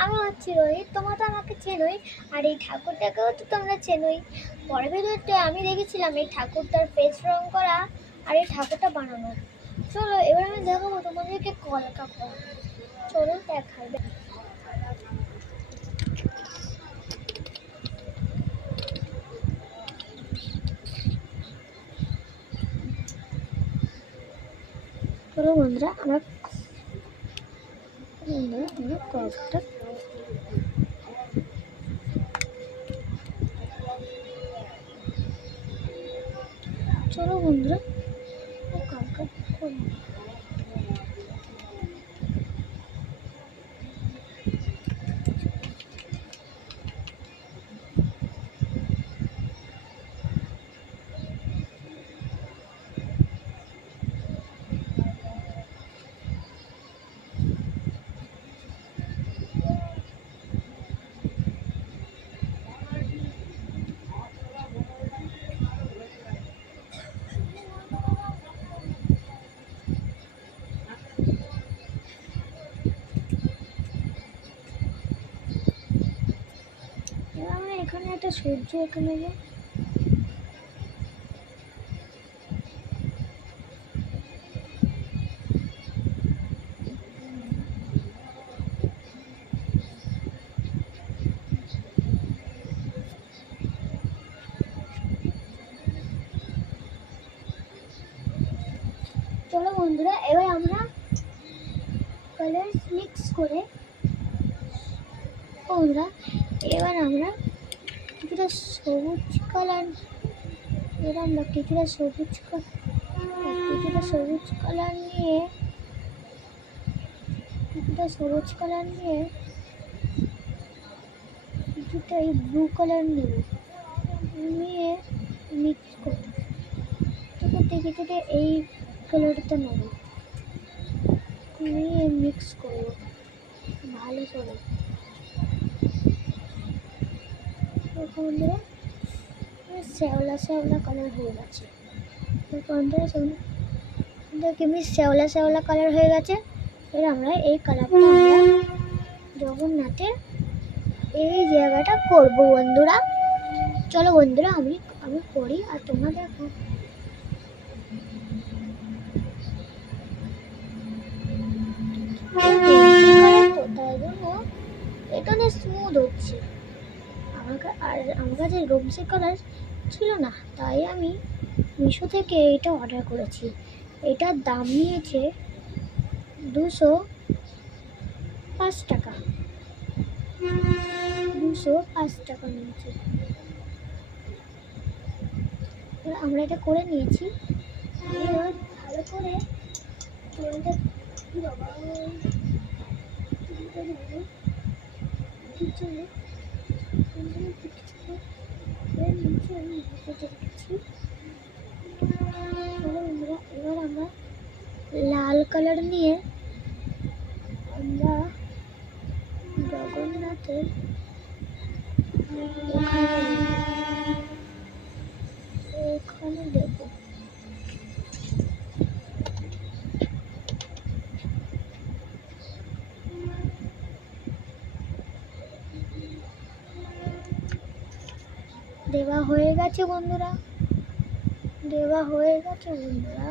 আমি হচ্ছি রোহিত, তোমরা তো আমাকে চেনোই, আর এই ঠাকুরটাকেও তো তোমরা চেনোই। পরের ভিডিওতে আমি দেখেছিলাম এই ঠাকুরটার ফেস রং করা আর এই ঠাকুরটা বানানো। চলো এবার আমি দেখাবো তোমাদেরকে কলকা করা। চলো দেখাবে। চলো বন্ধুরা আমরা কলকাটা চলো বন্ধুরা কলকাতা করবো। এখানে একটা সূর্য এখানে চলো বন্ধুরা এবার আমরা কালার মিক্স করে বন্ধুরা এবার আমরা কিছুটা সবুজ কালার কিছুটা সবুজ কালার নিয়ে কিছুটা এই ব্লু কালার নিয়ে মিক্স করতে কিছুটা এই কালারটা নেব, নিয়ে মিক্স করব ভালো করে। বন্ধুরা শ্যাওলা কালার হয়ে গেছে। শ্যাওলা কালার হয়ে গেছে। এবার আমরা এই কালারটা আমরা জগন্নাথের এই জায়গাটা করব বন্ধুরা। চলো বন্ধুরা আমি করি আর তোমরা দেখো। তাই জন্য এটা না স্মুথ হচ্ছে। আমার কাছে রোমসে কালার ছিল না, তাই আমি মিশো থেকে এটা অর্ডার করেছি। এটার দাম নিয়েছে 205 টাকা। 205 টাকা নিয়েছে। আমরা এটা করে নিয়েছি। ভালো করে এবার আমরা লাল কালার নিয়ে আমরা জগন্নাথের এখানে দেব। দেওয়া হয়ে গেছে বন্ধুরা।